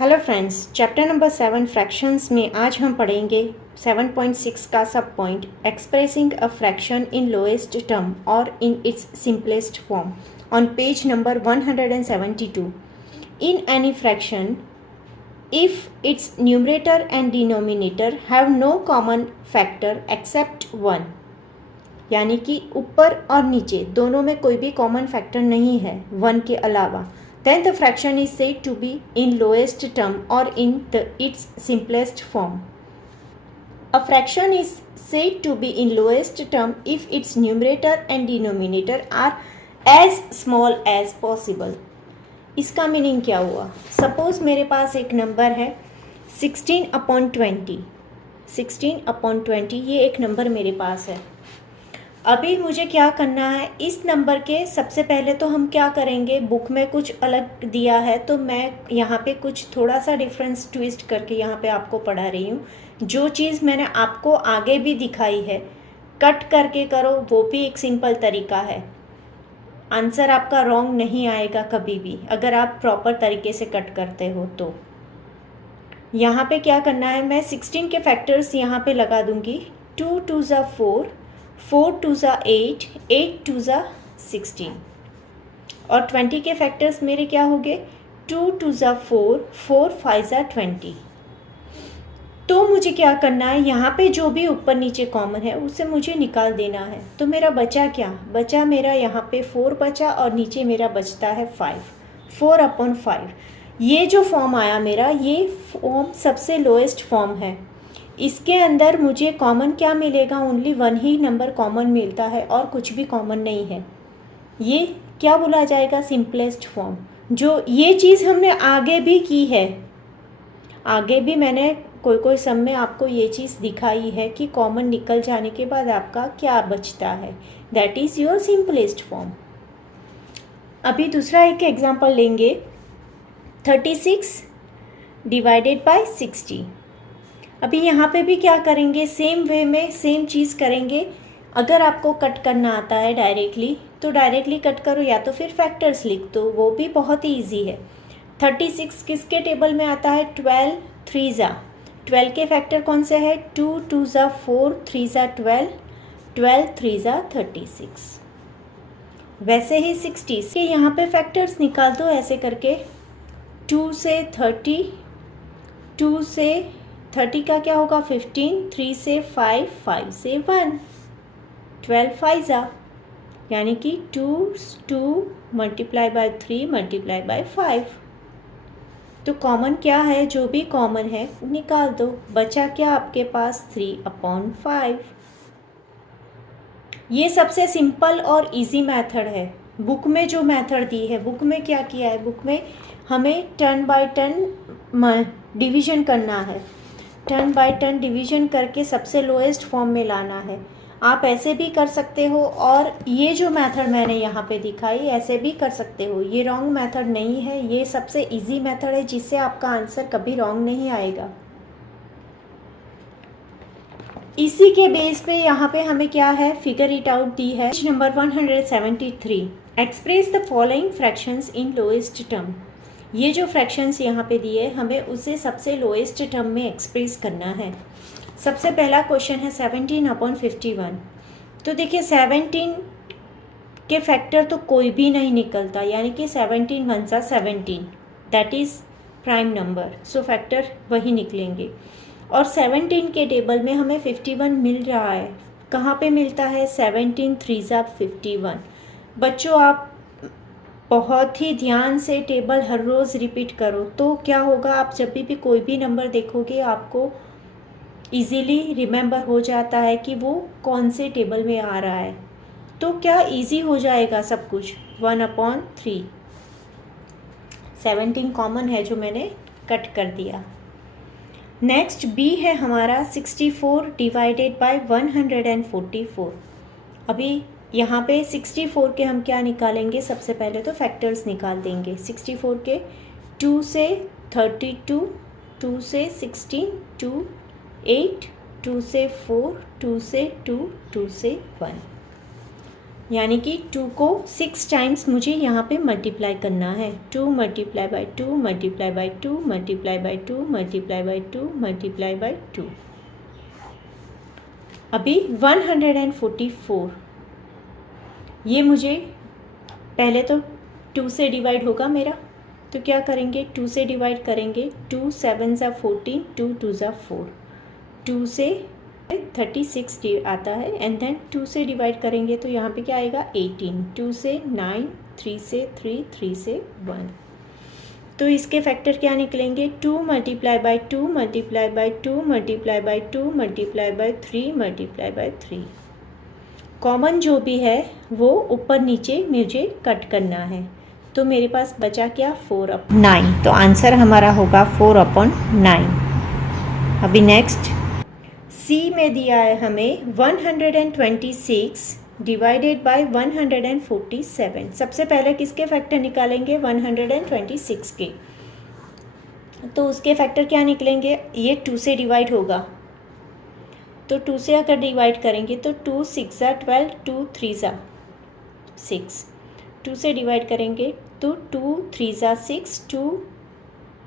Hello friends, chapter number 7 fractions में आज हम पढ़ेंगे 7.6 का sub point expressing a fraction in lowest term और in its simplest form on page number 172. In any fraction if its numerator and denominator have no common factor except 1, यानी कि ऊपर और नीचे दोनों में कोई भी कॉमन फैक्टर नहीं है 1 के अलावा, then the fraction is said to be in lowest term or in its simplest form. A fraction is said to be in lowest term if its numerator and denominator are as small as possible. इसका meaning क्या हुआ? Suppose मेरे पास एक number है 16/20. 16/20 ये एक number मेरे पास है. अभी मुझे क्या करना है, इस नंबर के सबसे पहले तो हम क्या करेंगे, बुक में कुछ अलग दिया है तो मैं यहाँ पे कुछ थोड़ा सा डिफरेंस ट्विस्ट करके यहाँ पे आपको पढ़ा रही हूँ. जो चीज़ मैंने आपको आगे भी दिखाई है, कट करके करो, वो भी एक सिंपल तरीका है. आंसर आपका रॉन्ग नहीं आएगा कभी भी अगर आप प्रॉपर तरीके से कट करते हो. तो यहाँ पे क्या करना है, मैं 16 के फैक्टर्स यहाँ पे लगा दूँगी. 2 2 ज़ा 4, 4 2 ज़ा 8, 8 2 ज़ा 16. और 20 के फैक्टर्स मेरे क्या हो गए, 2 2 ज़ा 4, 4 5 ज़ा 20. तो मुझे क्या करना है, यहाँ पे जो भी ऊपर नीचे कॉमन है उसे मुझे निकाल देना है. तो मेरा बचा क्या, बचा मेरा यहाँ पे 4 बचा और नीचे मेरा बचता है 5. 4/5. ये जो फॉर्म आया मेरा, ये फॉर्म सबसे लोएस्ट फॉर्म है. इसके अंदर मुझे कॉमन क्या मिलेगा, ओनली 1 ही नंबर कॉमन मिलता है और कुछ भी कॉमन नहीं है. ये क्या बोला जाएगा, सिंपलेस्ट फॉर्म. जो ये चीज़ हमने आगे भी की है, आगे भी मैंने कोई सम में आपको ये चीज़ दिखाई है कि कॉमन निकल जाने के बाद आपका क्या बचता है, that is your simplest form. अभी दूसरा एक एग्जांपल लेंगे. 36 डिवाइडेड बाय 60. अभी यहाँ पे भी क्या करेंगे, सेम वे में सेम चीज़ करेंगे. अगर आपको कट करना आता है डायरेक्टली तो डायरेक्टली कट करो, या तो फिर फैक्टर्स लिख दो, वो भी बहुत ही ईजी है. 36 किसके टेबल में आता है, 12 3 ज़ा. 12 के फैक्टर कौन से है, 2 2 ज़ा 4, 3 ज़ा 12, 12 3 ज़ा 36. वैसे ही 60 के यहाँ पे फैक्टर्स निकाल दो ऐसे करके. 2 से 30, 2 से 30 का क्या होगा 15, 3 से 5, 5 से 1, 12 5 ज़ा, यानी कि 2 मल्टीप्लाई बाय 3 मल्टीप्लाई बाय 5. तो कॉमन क्या है, जो भी कॉमन है निकाल दो. बचा क्या आपके पास, 3/5. ये सबसे सिंपल और इजी मेथड है. बुक में जो मेथड दी है, बुक में क्या किया है, बुक में हमें 10 बाय 10 डिवीज़न करना है. 10 बाय 10 डिवीज़न करके सबसे लोएस्ट फॉर्म में लाना है. आप ऐसे भी कर सकते हो और ये जो मेथड मैंने यहाँ पे दिखाई ऐसे भी कर सकते हो. ये रॉन्ग मेथड नहीं है, ये सबसे इजी मेथड है जिससे आपका आंसर कभी रॉन्ग नहीं आएगा. इसी के बेस पे यहाँ पे हमें क्या है, फिगर इट आउट दी है. Number 173. Express the following fractions in lowest term. ये जो फ्रैक्शंस यहाँ पे दिए हमें उसे सबसे लोएस्ट टर्म में एक्सप्रेस करना है. सबसे पहला क्वेश्चन है 17/51. तो देखिए 17 के फैक्टर तो कोई भी नहीं निकलता, यानी कि 17 1 ज़ा 17, that is prime number. So factor वही निकलेंगे. और 17 के टेबल में हमें 51 मिल रहा है. कहाँ पे मिलता है, 17 3 ज़ा 51. बच्चों आप बहुत ही ध्यान से टेबल हर रोज़ रिपीट करो, तो क्या होगा, आप जब भी कोई भी नंबर देखोगे आपको इजीली रिमेंबर हो जाता है कि वो कौन से टेबल में आ रहा है. तो क्या इजी हो जाएगा सब कुछ. 1/3. 17 कॉमन है जो मैंने कट कर दिया. नेक्स्ट बी है हमारा 64 डिवाइडेड बाय 144. अभी यहाँ पे 64 के हम क्या निकालेंगे, सबसे पहले तो फैक्टर्स निकाल देंगे. 64 के 2 से 32, 2 से 16, 2 8, 2 से 4, 2 से 2, 2 से 1. यानी कि 2 को 6 टाइम्स मुझे यहाँ पे मल्टीप्लाई करना है। 2 multiply by 2 multiply by 2 multiply by 2 multiply by 2 multiply by 2। अभी 144, ये मुझे पहले तो 2 से डिवाइड होगा मेरा, तो क्या करेंगे 2 से डिवाइड करेंगे। 2 7 ज़ा 14, 2 2 ज़ा 4, 2 से 36 आता है एंड देन 2 से डिवाइड करेंगे तो यहाँ पे क्या आएगा 18, 2 से 9, 3 से 3, 3 से 1। तो इसके फैक्टर क्या निकलेंगे 2 multiply by 2 multiply by 2 multiply by 2 multiply by 3 multiply by 3। Common जो भी है वो ऊपर नीचे मुझे कट करना है, तो मेरे पास बचा क्या 4/9, तो आंसर हमारा होगा 4/9। अभी नेक्स्ट सी में दिया है हमें 126 डिवाइडेड बाय 147। सबसे पहले किसके फैक्टर निकालेंगे 126 के, तो उसके फैक्टर क्या निकलेंगे, ये 2 से डिवाइड होगा, तो 2 से अगर डिवाइड करेंगे तो 2 6 ज़ा 12, 2 3 ज़ा 6, 2 से डिवाइड करेंगे तो 2 3 ज़ा 6, 2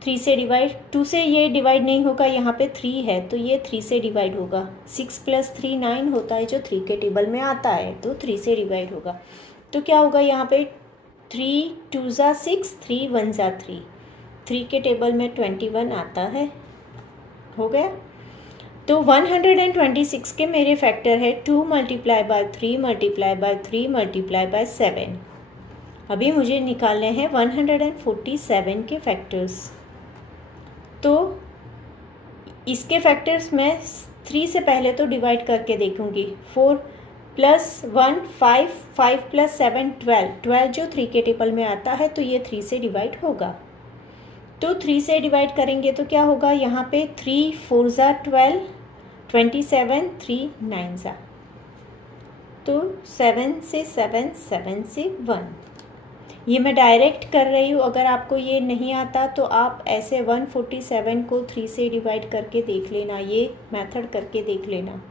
3 से डिवाइड, 2 से ये डिवाइड नहीं होगा, यहाँ पे 3 है तो ये 3 से डिवाइड होगा। 6 + 3 9 होता है जो 3 के टेबल में आता है, तो 3 से डिवाइड होगा। तो क्या होगा यहाँ पे 3 2 ज़ा 6, 3 1 ज़ा 3, 3 के टेबल में 21 आता है, हो गया। तो 126 के मेरे फैक्टर है 2 multiply by 3 multiply by 3 multiply by 7। अभी मुझे निकालने हैं 147 के फैक्टर्स, तो इसके फैक्टर्स मैं 3 से पहले तो डिवाइड करके देखूंगी। 4 + 1 5, 5 + 7 12, 12 जो 3 के टेबल में आता है तो ये 3 से डिवाइड होगा। तो 3 से डिवाइड करेंगे तो क्या होगा यहाँ पे 3 4 ज़ा 12, 27, 3 9 ज़ा, तो 7 से 7, 7 से 1। ये मैं डायरेक्ट कर रही हूँ, अगर आपको ये नहीं आता तो आप ऐसे 147 को 3 से डिवाइड करके देख लेना, ये मेथड करके देख लेना।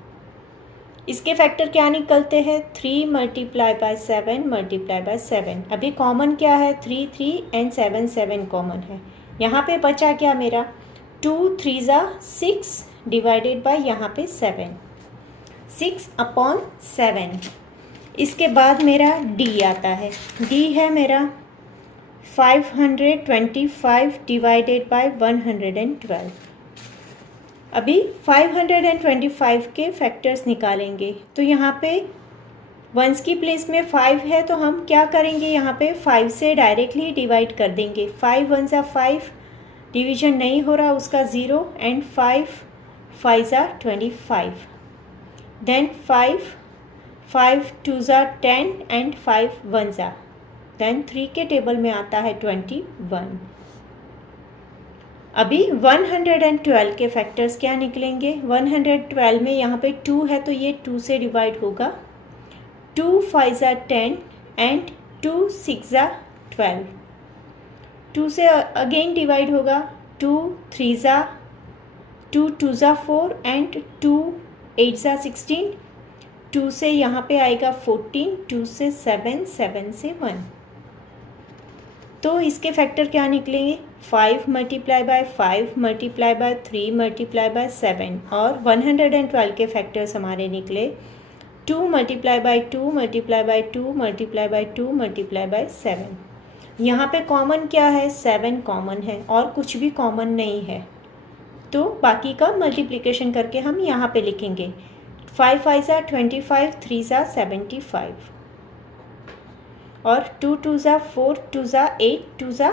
इसके फैक्टर क्या निकलते हैं 3 मल्टीप्लाई बाय 7 मल्टीप्लाई बाय 7। अभी कॉमन क्या है 3 3 एंड 7 7 कॉमन है। यहाँ पे बचा क्या मेरा 2 3 ज़ा 6 डिवाइडेड बाय यहाँ पे 7, 6/7। इसके बाद मेरा डी आता है, डी है मेरा 525 डिवाइडेड बाय 112। अभी 525 के फैक्टर्स निकालेंगे, तो यहाँ पे वंस की प्लेस में 5 है तो हम क्या करेंगे यहाँ पे 5 से डायरेक्टली डिवाइड कर देंगे। 5 1 ज़ा 5, डिवीजन नहीं हो रहा उसका 0, एंड 5 5 ज़ा 25, देन 5 2 ज़ा 10 एंड 5 1 ज़ा, देन 3 के टेबल में आता है 21। अभी 112 के फैक्टर्स क्या निकलेंगे 112 में यहाँ पे 2 है तो ये 2 से डिवाइड होगा। 2 5 ज़ा 10 एंड 2 6 ज़ा 12, 2 से अगेन डिवाइड होगा। 2 3 ज़ा 2, 2 ज़ा 4 एंड 2 8 ज़ा 16, 2 से यहाँ पे आएगा 14, 2 से 7, 7 से 1। तो इसके फैक्टर क्या निकलेंगे 5 multiply by 5 multiply by 3 multiply by 7, और 112 के फैक्टर्स हमारे निकले 2 multiply by 2 multiply by 2 multiply by 2 multiply by 7। यहाँ पे कॉमन क्या है 7 कॉमन है और कुछ भी कॉमन नहीं है, तो बाकी का मल्टीप्लिकेशन करके हम यहाँ पे लिखेंगे। 5 5 ज़ा 25, 3 ज़ा 75, और 2 2 ज़ा 4, 2 ज़ा 8, 2 ज़ा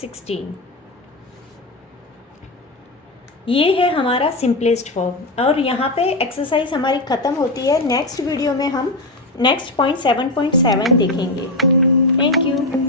16। ये है हमारा सिंपलेस्ट फॉर्म, और यहाँ पे एक्सरसाइज हमारी ख़त्म होती है। नेक्स्ट वीडियो में हम नेक्स्ट पॉइंट 7.7 देखेंगे। Thank you.